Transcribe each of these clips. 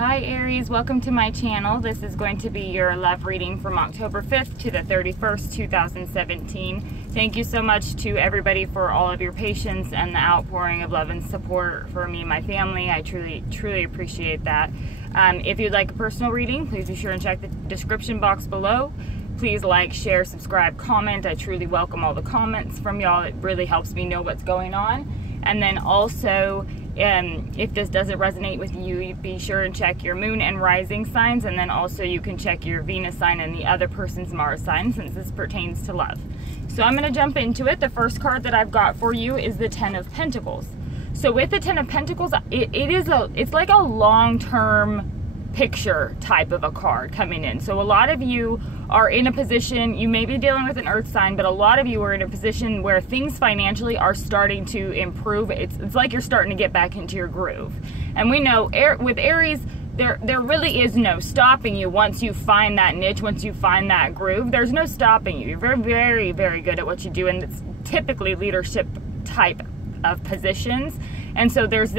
Hi Aries, welcome to my channel. This is going to be your love reading from October 5th to the 31st, 2017. Thank you so much to everybody for all of your patience and the outpouring of love and support for me and my family. I truly appreciate that. If you'd like a personal reading, please be sure and check the description box below. Please like, share, subscribe, comment. I truly welcome all the comments from y'all. It really helps me know what's going on. And then also, if this doesn't resonate with you, be sure and check your moon and rising signs, and then also you can check your Venus sign and the other person's Mars sign, since this pertains to love. So I'm going to jump into it. The first card that I've got for you is the Ten of Pentacles. So with the Ten of Pentacles, it's like a long-term picture type of a card coming in. So a lot of you are in a position, you may be dealing with an earth sign, but a lot of you are in a position where things financially are starting to improve. It's like you're starting to get back into your groove. And we know with Aries, there really is no stopping you once you find that niche, once you find that groove. There's no stopping you. You're very, very good at what you do, and it's typically leadership type of positions. And so there's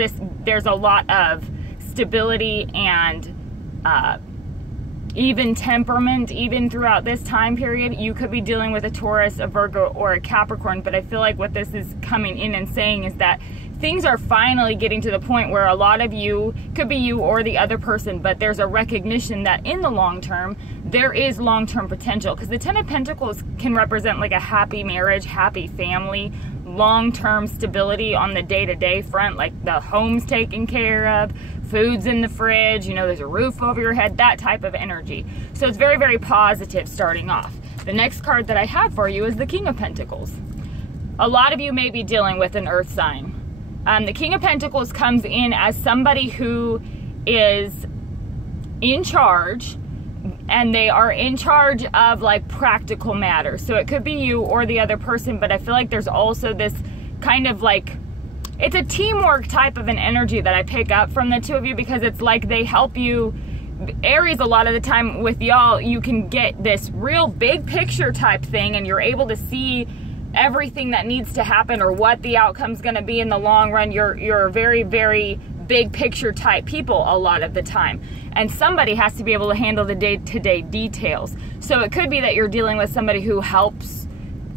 a lot of stability and even temperament, even throughout this time period. You could be dealing with a Taurus, a Virgo, or a Capricorn, but I feel like what this is coming in and saying is that things are finally getting to the point where a lot of you, could be you or the other person, but there's a recognition that in the long term, there is long-term potential. Because the Ten of Pentacles can represent like a happy marriage, happy family, long-term stability on the day-to-day front, like the home's taken care of, food's in the fridge, you know, there's a roof over your head, that type of energy. So it's very, very positive starting off. The next card that I have for you is the King of Pentacles. A lot of you may be dealing with an earth sign. The King of Pentacles comes in as somebody who is in charge, and they are in charge of like practical matters. So it could be you or the other person, but I feel like there's also this kind of like, it's a teamwork type of an energy that I pick up from the two of you, because it's like they help you. Aries, a lot of the time with y'all, you can get this real big picture type thing, and you're able to see everything that needs to happen or what the outcome's going to be in the long run. You're very, very big picture type people a lot of the time, and somebody has to be able to handle the day-to-day details. So it could be that you're dealing with somebody who helps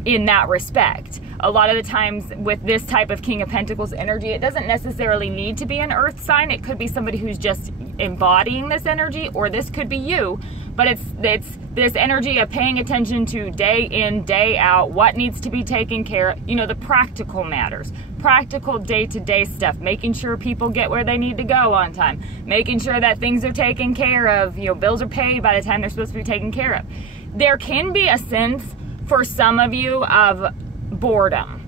in that respect. A lot of the times with this type of King of Pentacles energy, it doesn't necessarily need to be an earth sign. It could be somebody who's just embodying this energy, or this could be you. But it's this energy of paying attention to day in, day out, what needs to be taken care of, you know, the practical matters, practical day-to-day stuff, making sure people get where they need to go on time, making sure that things are taken care of, you know, bills are paid by the time they're supposed to be taken care of. There can be a sense for some of you of boredom.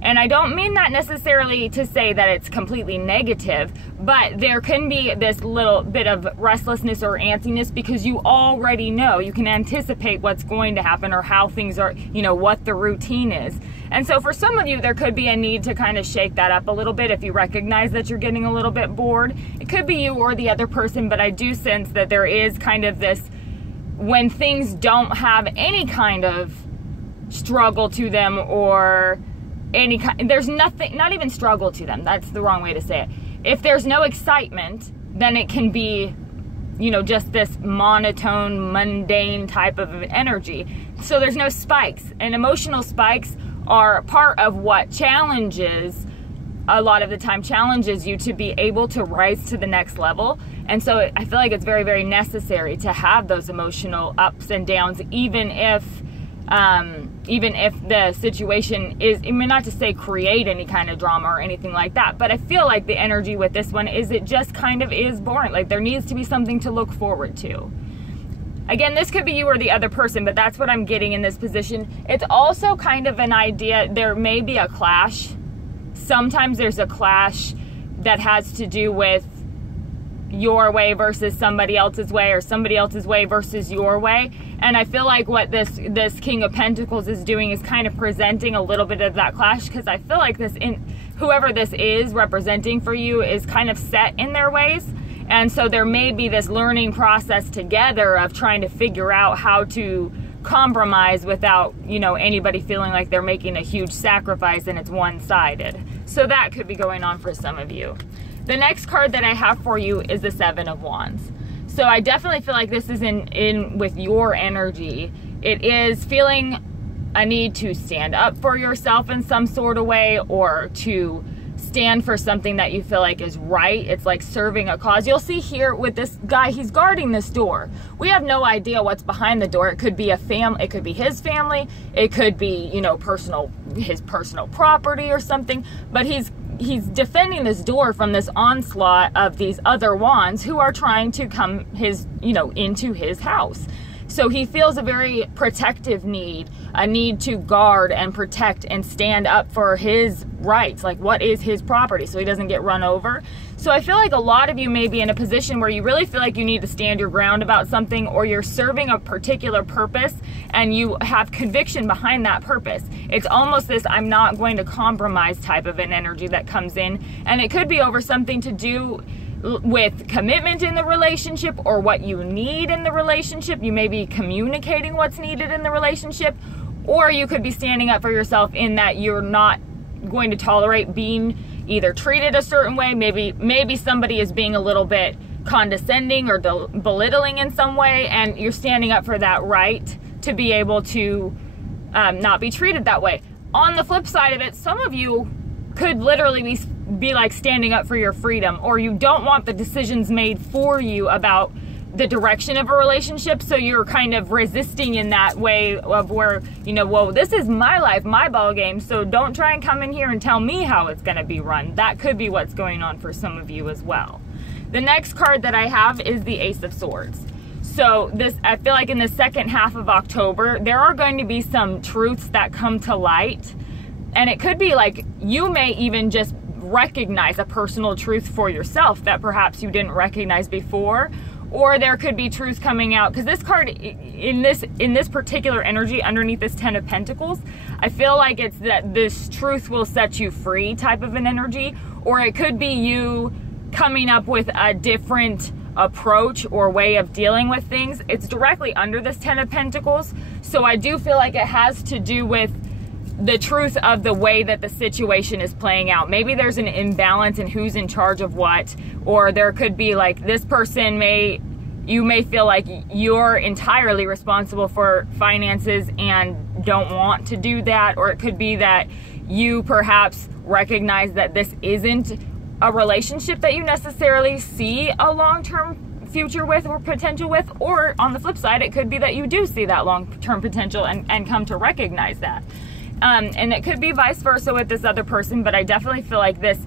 And I don't mean that necessarily to say that it's completely negative, but there can be this little bit of restlessness or antsiness, because you already know, you can anticipate what's going to happen or how things are, you know, what the routine is. And so for some of you, there could be a need to kind of shake that up a little bit if you recognize that you're getting a little bit bored. It could be you or the other person, but I do sense that there is kind of this, when things don't have any kind of struggle to them, or any kind, there's nothing, not even struggle to them, that's the wrong way to say it. If there's no excitement, then it can be, you know, just this monotone, mundane type of energy. So there's no spikes, and emotional spikes are part of what challenges, a lot of the time challenges you to be able to rise to the next level. And so I feel like it's very, very necessary to have those emotional ups and downs, even if the situation is, I mean, not to say create any kind of drama or anything like that, but I feel like the energy with this one is it just kind of is boring. Like there needs to be something to look forward to. Again, this could be you or the other person, but that's what I'm getting in this position. It's also kind of an idea, there may be a clash. Sometimes there's a clash that has to do with your way versus somebody else's way, or somebody else's way versus your way. And I feel like what this King of Pentacles is doing is kind of presenting a little bit of that clash, because I feel like whoever this is representing for you is kind of set in their ways. And so there may be this learning process together of trying to figure out how to compromise without, you know, anybody feeling like they're making a huge sacrifice and it's one-sided. So that could be going on for some of you. The next card that I have for you is the Seven of Wands. So I definitely feel like this is in with your energy. It is feeling a need to stand up for yourself in some sort of way, or to stand for something that you feel like is right. It's like serving a cause. You'll see here with this guy, he's guarding this door. We have no idea what's behind the door. It could be a family, it could be his family, it could be, you know, his personal property or something, but he's defending this door from this onslaught of these other wands who are trying to come into his house. So he feels a very protective need, a need to guard and protect and stand up for his rights, like what is his property, so he doesn't get run over. So I feel like a lot of you may be in a position where you really feel like you need to stand your ground about something, or you're serving a particular purpose and you have conviction behind that purpose. It's almost this I'm not going to compromise type of an energy that comes in, and it could be over something to do with commitment in the relationship or what you need in the relationship. You may be communicating what's needed in the relationship, or you could be standing up for yourself in that you're not going to tolerate being either treated a certain way. Maybe somebody is being a little bit condescending or belittling in some way, and you're standing up for that right to be able to not be treated that way. On the flip side of it, some of you could literally be like standing up for your freedom, or you don't want the decisions made for you about the direction of a relationship, so you're kind of resisting in that way of where, you know, whoa, this is my life, my ball game, so don't try and come in here and tell me how it's going to be run. That could be what's going on for some of you as well. The next card that I have is the Ace of Swords. So this, I feel like in the second half of October, there are going to be some truths that come to light, and it could be like you may even just recognize a personal truth for yourself that perhaps you didn't recognize before, or there could be truth coming out, because this card in this particular energy underneath this 10 of Pentacles, I feel like it's that this truth will set you free type of an energy, or it could be you coming up with a different approach or way of dealing with things. It's directly under this 10 of Pentacles, so I do feel like it has to do with the truth of the way that the situation is playing out. Maybe there's an imbalance in who's in charge of what, or there could be like this person you may feel like you're entirely responsible for finances and don't want to do that, or it could be that you perhaps recognize that this isn't a relationship that you necessarily see a long-term future with or potential with, or on the flip side, it could be that you do see that long-term potential and come to recognize that. And it could be vice versa with this other person, but I definitely feel like this,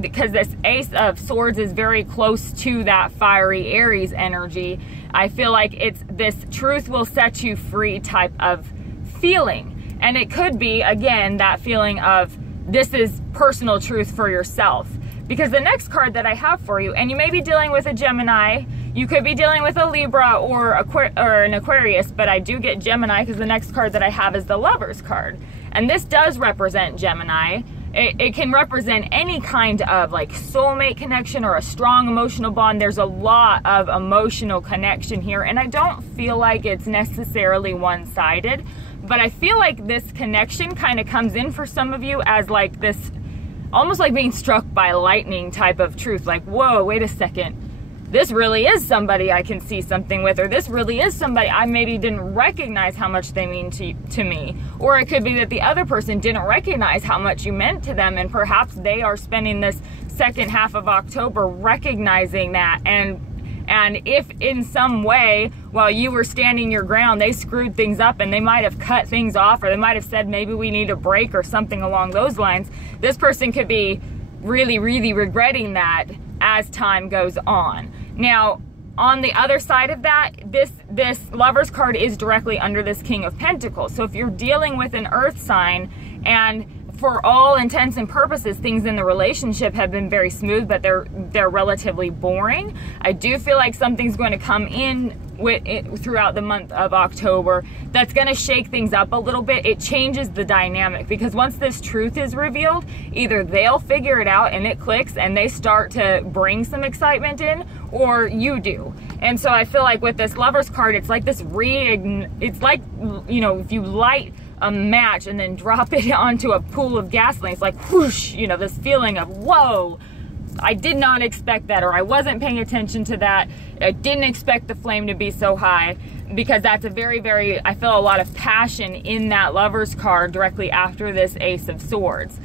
because this Ace of Swords is very close to that fiery Aries energy, I feel like it's this truth will set you free type of feeling. And it could be, again, that feeling of this is personal truth for yourself. Because the next card that I have for you, and you may be dealing with a Gemini, you could be dealing with a Libra or an Aquarius, but I do get Gemini because the next card that I have is the Lover's card. And this does represent Gemini. It can represent any kind of like soulmate connection or a strong emotional bond. There's a lot of emotional connection here, and I don't feel like it's necessarily one-sided, but I feel like this connection kind of comes in for some of you as like this, almost like being struck by lightning type of truth. Like, whoa, wait a second. This really is somebody I can see something with, or this really is somebody I maybe didn't recognize how much they mean to me. Or it could be that the other person didn't recognize how much you meant to them, and perhaps they are spending this second half of October recognizing that. And if in some way, while you were standing your ground, they screwed things up and they might have cut things off, or they might have said maybe we need a break or something along those lines, this person could be really, really regretting that as time goes on. Now, on the other side of that, this Lover's card is directly under this King of Pentacles. So if you're dealing with an earth sign, and for all intents and purposes, things in the relationship have been very smooth, but they're relatively boring, I do feel like something's going to come in with it throughout the month of October that's going to shake things up a little bit. It changes the dynamic, because once this truth is revealed, either they'll figure it out and it clicks and they start to bring some excitement in, or you do. And so I feel like with this Lover's card, it's like this it's like, you know, if you light a match and then drop it onto a pool of gasoline, it's like whoosh, you know, this feeling of whoa, I did not expect that, or I wasn't paying attention to that. I didn't expect the flame to be so high, because that's a very, very, I feel a lot of passion in that Lover's card directly after this Ace of Swords.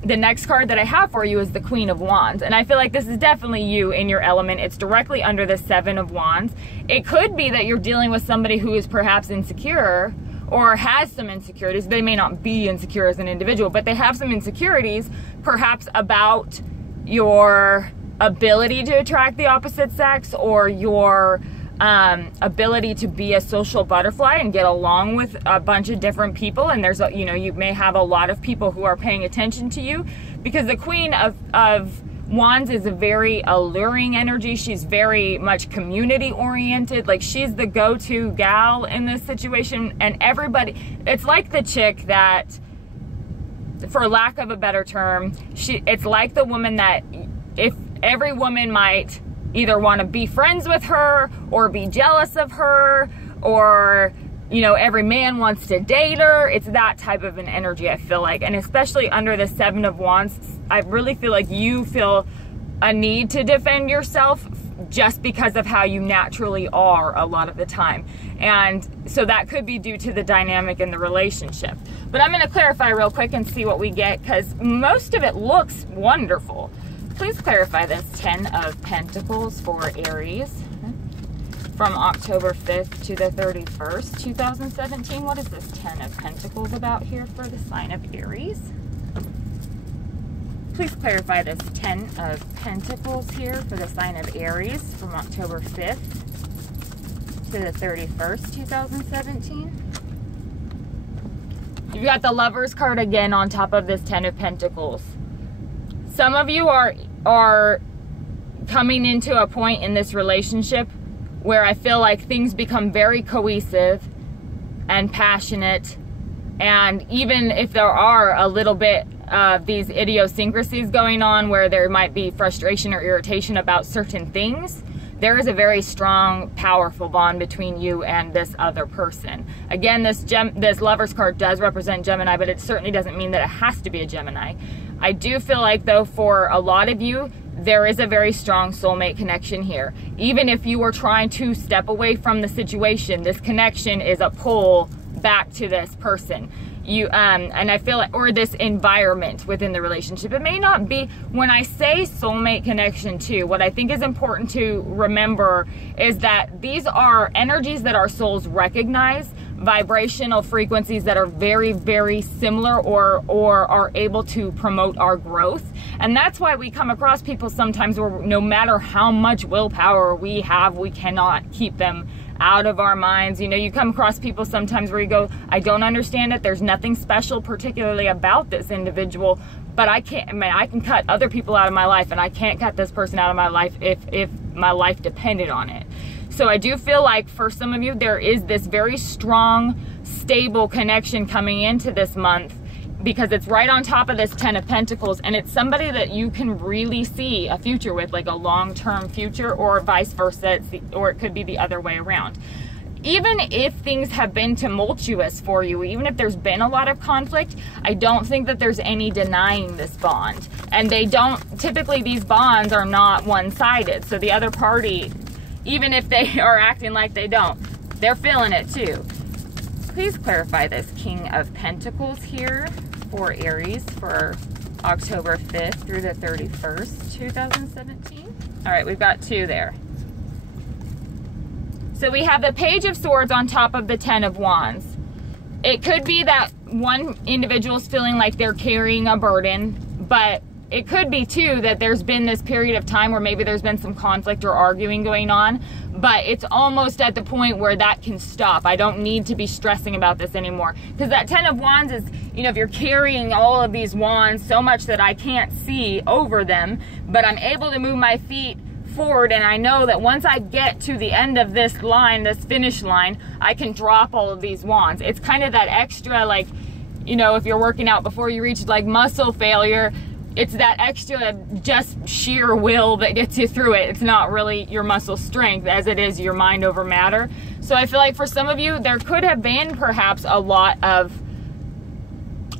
The next card that I have for you is the Queen of Wands, and I feel like this is definitely you in your element. It's directly under the Seven of Wands. It could be that you're dealing with somebody who is perhaps insecure or has some insecurities. They may not be insecure as an individual, but they have some insecurities perhaps about your ability to attract the opposite sex, or your ability to be a social butterfly and get along with a bunch of different people. And there's, you know, you may have a lot of people who are paying attention to you, because the Queen of Wands is a very alluring energy. She's very much community oriented. Like, she's the go-to gal in this situation, and everybody, it's like the chick that, for lack of a better term, it's like the woman that, if every woman might either want to be friends with her or be jealous of her, or, you know, every man wants to date her. It's that type of an energy, I feel like. And especially under the Seven of Wands, I really feel like you feel a need to defend yourself just because of how you naturally are a lot of the time. And so that could be due to the dynamic in the relationship. But I'm going to clarify real quick and see what we get, because most of it looks wonderful. Please clarify this Ten of Pentacles for Aries from October 5th to the 31st, 2017. What is this Ten of Pentacles about here for the sign of Aries? Please clarify this Ten of Pentacles here for the sign of Aries from October 5th to the 31st, 2017. You've got the Lover's card again on top of this Ten of Pentacles. Some of you are coming into a point in this relationship where I feel like things become very cohesive and passionate, and even if there are a little bit of these idiosyncrasies going on where there might be frustration or irritation about certain things, there is a very strong, powerful bond between you and this other person. Again, this Lover's card does represent Gemini, but it certainly doesn't mean that it has to be a Gemini. I do feel like, though, for a lot of you, there is a very strong soulmate connection here. Even if you were trying to step away from the situation, this connection is a pull back to this person. And I feel like, or this environment within the relationship. It may not be, when I say soulmate connection too, what I think is important to remember is that these are energies that our souls recognize, vibrational frequencies that are very, very similar, or are able to promote our growth. And that's why we come across people sometimes where no matter how much willpower we have, we cannot keep them out of our minds. You know, you come across people sometimes where you go, I don't understand it. There's nothing special particularly about this individual, but I can cut other people out of my life, and I can't cut this person out of my life if my life depended on it. So I do feel like for some of you, there is this very strong, stable connection coming into this month, because it's right on top of this Ten of Pentacles, and it's somebody that you can really see a future with, like a long-term future, or vice versa, or it could be the other way around. Even if things have been tumultuous for you, even if there's been a lot of conflict, I don't think that there's any denying this bond. And typically these bonds are not one-sided, so the other party, even if they are acting like they don't, they're feeling it too. Please clarify this King of Pentacles here for Aries for October 5th through the 31st, 2017. All right, we've got two there. So we have the Page of Swords on top of the Ten of Wands. It could be that one individual is feeling like they're carrying a burden, but it could be too that there's been this period of time where maybe there's been some conflict or arguing going on, but it's almost at the point where that can stop. I don't need to be stressing about this anymore. Because that Ten of Wands is, you know, if you're carrying all of these wands so much that I can't see over them, but I'm able to move my feet forward, and I know that once I get to the end of this line, this finish line, I can drop all of these wands. It's kind of that extra, like, you know, if you're working out before you reach like muscle failure, it's that extra just sheer will that gets you through it. It's not really your muscle strength as it is your mind over matter. So I feel like for some of you, there could have been perhaps a lot of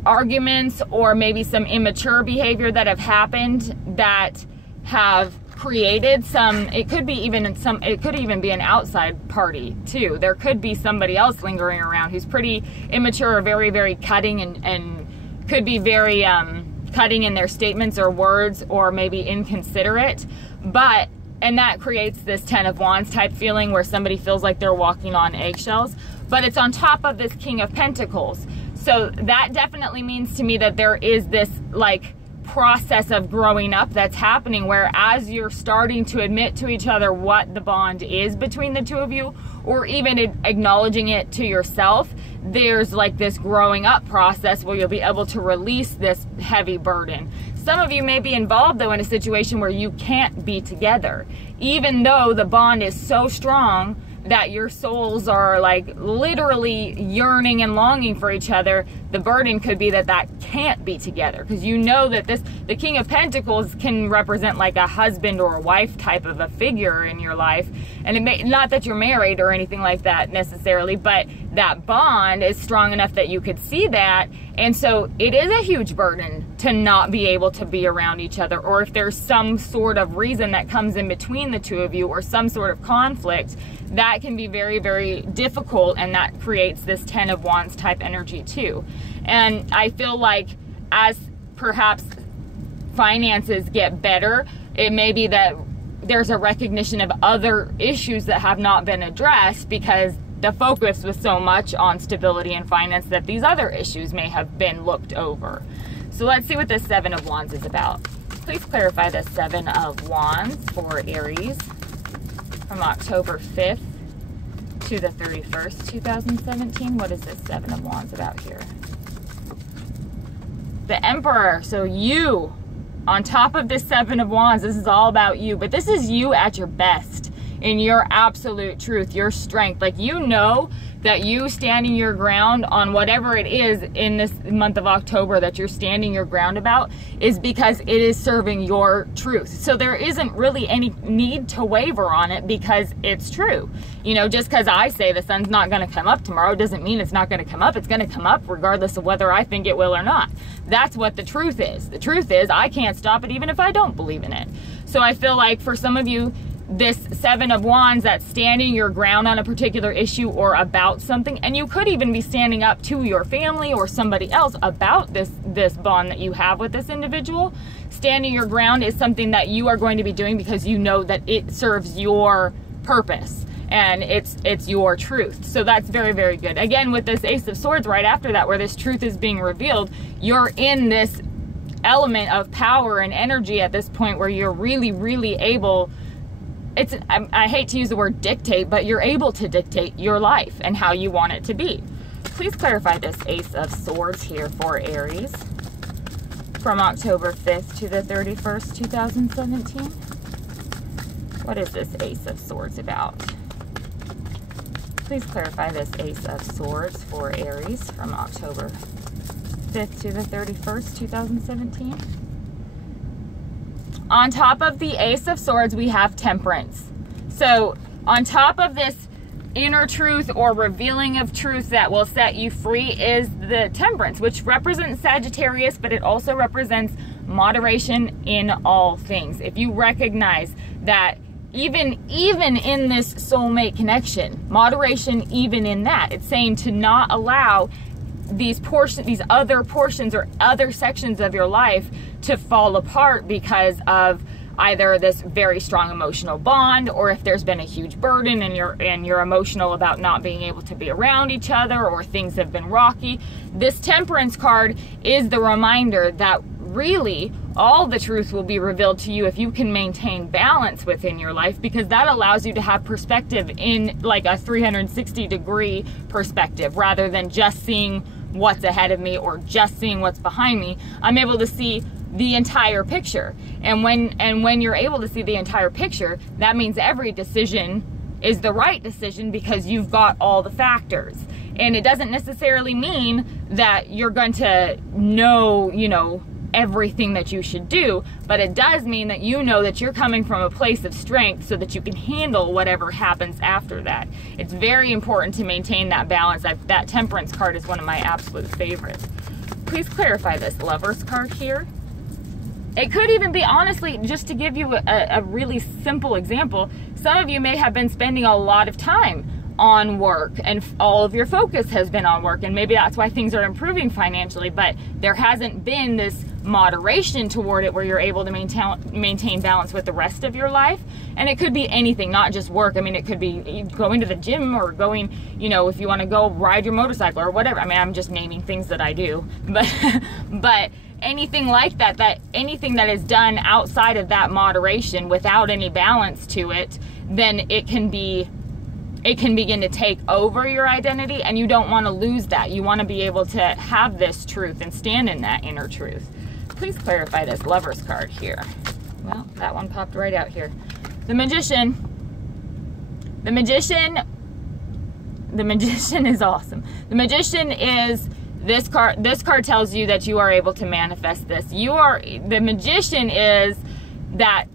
arguments or maybe some immature behavior that have happened that have created some, it could even be an outside party too. There could be somebody else lingering around who's pretty immature or very, very cutting and could be very cutting in their statements or words, or maybe inconsiderate. And that creates this 10 of Wands type feeling where somebody feels like they're walking on eggshells. But it's on top of this King of Pentacles. So that definitely means to me that there is this like process of growing up that's happening, where as you're starting to admit to each other what the bond is between the two of you, or even acknowledging it to yourself, there's like this growing up process where you'll be able to release this heavy burden. Some of you may be involved though in a situation where you can't be together, even though the bond is so strong that your souls are like literally yearning and longing for each other. The burden could be that can't be together, because you know that the King of Pentacles can represent like a husband or a wife type of a figure in your life. And it may not that you're married or anything like that necessarily, but that bond is strong enough that you could see that. And so it is a huge burden to not be able to be around each other, or if there's some sort of reason that comes in between the two of you, or some sort of conflict, that can be very, very difficult, and that creates this 10 of Wands type energy too. And I feel like as perhaps finances get better, it may be that there's a recognition of other issues that have not been addressed, because the focus was so much on stability and finance that these other issues may have been looked over. So let's see what this 7 of Wands is about. Please clarify the 7 of Wands for Aries from October 5th to the 31st, 2017. What is this 7 of Wands about here? The Emperor. So you, on top of this 7 of Wands, this is all about you, but this is you at your best, in your absolute truth, your strength. Like, you know that you standing your ground on whatever it is in this month of October that you're standing your ground about is because it is serving your truth. So there isn't really any need to waver on it, because it's true. You know, just because I say the sun's not going to come up tomorrow doesn't mean it's not going to come up. It's going to come up regardless of whether I think it will or not. That's what the truth is. The truth is I can't stop it even if I don't believe in it. So I feel like for some of you, this 7 of Wands, that's standing your ground on a particular issue or about something, and you could even be standing up to your family or somebody else about this bond that you have with this individual. Standing your ground is something that you are going to be doing because you know that it serves your purpose and it's your truth. So that's very, very good. Again, with this Ace of Swords right after that, where this truth is being revealed, you're in this element of power and energy at this point where you're really, really able, I hate to use the word dictate, but you're able to dictate your life and how you want it to be. Please clarify this Ace of Swords here for Aries from October 5th to the 31st, 2017. What is this Ace of Swords about? Please clarify this Ace of Swords for Aries from October 5th to the 31st, 2017. On top of the Ace of Swords, we have Temperance. So on top of this inner truth or revealing of truth that will set you free is the Temperance, which represents Sagittarius, but it also represents moderation in all things. If you recognize that even in this soulmate connection, moderation even in that, it's saying to not allow these other portions or other sections of your life to fall apart because of either this very strong emotional bond, or if there's been a huge burden and you're emotional about not being able to be around each other, or things have been rocky. This Temperance card is the reminder that really all the truth will be revealed to you if you can maintain balance within your life, because that allows you to have perspective in like a 360-degree perspective, rather than just seeing what's ahead of me or just seeing what's behind me. I'm able to see the entire picture. And when you're able to see the entire picture, that means every decision is the right decision because you've got all the factors. And it doesn't necessarily mean that you're going to know, you know, everything that you should do, but it does mean that you know that you're coming from a place of strength so that you can handle whatever happens after that. It's very important to maintain that balance. That Temperance card is one of my absolute favorites. Please clarify this Lovers card here. It could even be, honestly, just to give you a really simple example, some of you may have been spending a lot of time on work and all of your focus has been on work, and maybe that's why things are improving financially, but there hasn't been this moderation toward it where you're able to maintain balance with the rest of your life. And it could be anything, not just work. I mean, it could be going to the gym or going, you know, if you want to go ride your motorcycle or whatever. I mean, I'm just naming things that I do, but anything like that, anything that is done outside of that moderation without any balance to it, then it can begin to take over your identity, and you don't want to lose that. You want to be able to have this truth and stand in that inner truth. Please clarify this Lovers card here. Well, that one popped right out here. The Magician. The Magician is awesome. The Magician is this card. This card tells you that you are able to manifest this. The Magician is that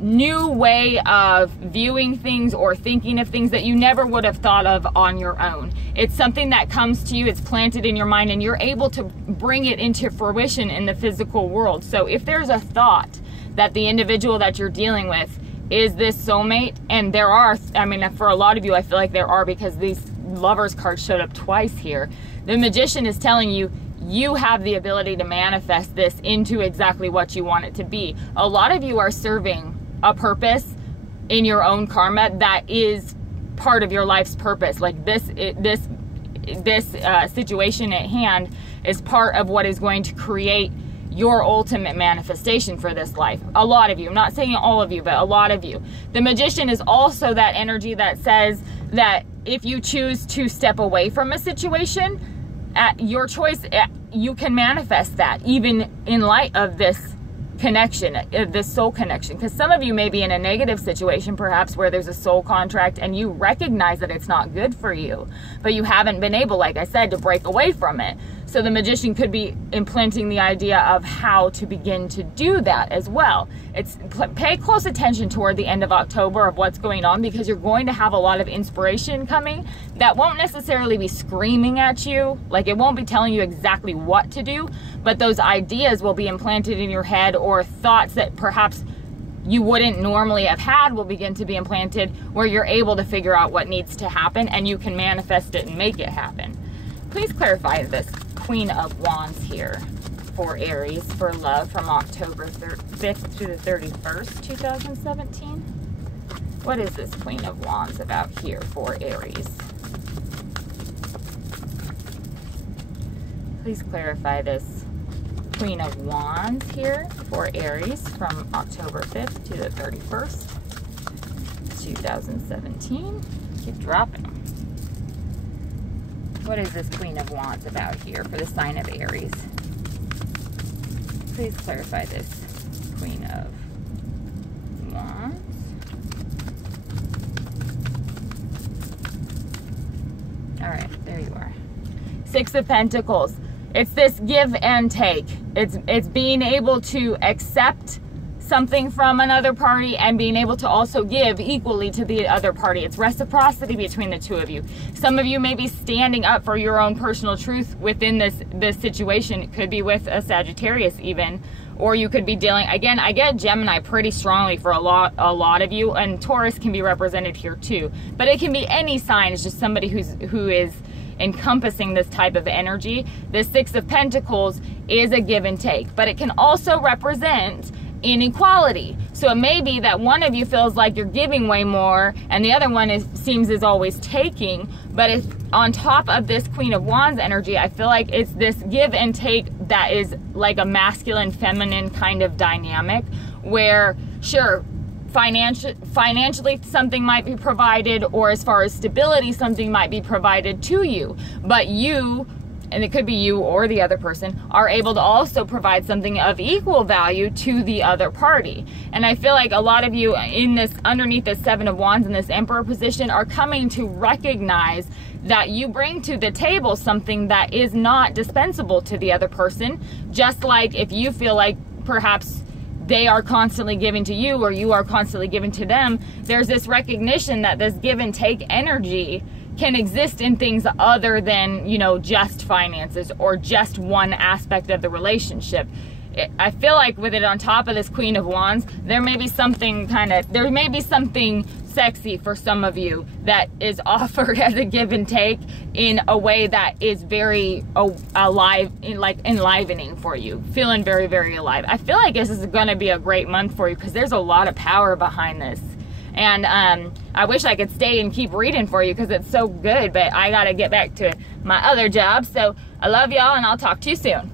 new way of viewing things or thinking of things that you never would have thought of on your own. It's something that comes to you, it's planted in your mind, and you're able to bring it into fruition in the physical world. So if there's a thought that the individual that you're dealing with is this soulmate, and there are, I mean, for a lot of you, I feel like there are, because these Lovers cards showed up twice here. The Magician is telling you, you have the ability to manifest this into exactly what you want it to be. A lot of you are serving a purpose in your own karma that is part of your life's purpose. Like this situation at hand is part of what is going to create your ultimate manifestation for this life. A lot of you, I'm not saying all of you, but a lot of you. The Magician is also that energy that says that if you choose to step away from a situation, at your choice, you can manifest that, even in light of this connection, this soul connection. Because some of you may be in a negative situation, perhaps, where there's a soul contract and you recognize that it's not good for you, but you haven't been able, like I said, to break away from it. So the Magician could be implanting the idea of how to begin to do that as well. Pay close attention toward the end of October of what's going on, because you're going to have a lot of inspiration coming that won't necessarily be screaming at you. Like, it won't be telling you exactly what to do, but those ideas will be implanted in your head, or thoughts that perhaps you wouldn't normally have had will begin to be implanted, where you're able to figure out what needs to happen and you can manifest it and make it happen. Please clarify this Queen of Wands here for Aries for love from October 5th to the 31st, 2017. What is this Queen of Wands about here for Aries? Please clarify this Queen of Wands here for Aries from October 5th to the 31st, 2017. Keep dropping them. What is this Queen of Wands about here for the sign of Aries? Please clarify this Queen of Wands. All right, there you are. Six of Pentacles. It's this give and take. It's being able to accept something from another party and being able to also give equally to the other party. It's reciprocity between the two of you. Some of you may be standing up for your own personal truth within this situation. It could be with a Sagittarius even, or you could be dealing, again, I get Gemini pretty strongly for a lot of you, and Taurus can be represented here too. But it can be any sign. It's just somebody who is encompassing this type of energy. The Six of Pentacles is a give and take, but it can also represent inequality. So it may be that one of you feels like you're giving way more and the other one seems always taking. But if on top of this Queen of Wands energy, I feel like it's this give and take that is like a masculine feminine kind of dynamic, where sure, financially something might be provided, or as far as stability something might be provided to you, but you, and it could be you or the other person, are able to also provide something of equal value to the other party. And I feel like a lot of you in this, underneath this Seven of Wands in this Emperor position, are coming to recognize that you bring to the table something that is not dispensable to the other person. Just like if you feel like perhaps they are constantly giving to you or you are constantly giving to them, there's this recognition that this give and take energy can exist in things other than, you know, just finances or just one aspect of the relationship. I feel like with it on top of this Queen of Wands, there may be something sexy for some of you that is offered as a give and take in a way that is very alive, like enlivening for you, feeling very, very alive. I feel like this is going to be a great month for you because there's a lot of power behind this. And I wish I could stay and keep reading for you because it's so good, but I got to get back to my other job. So I love y'all, and I'll talk to you soon.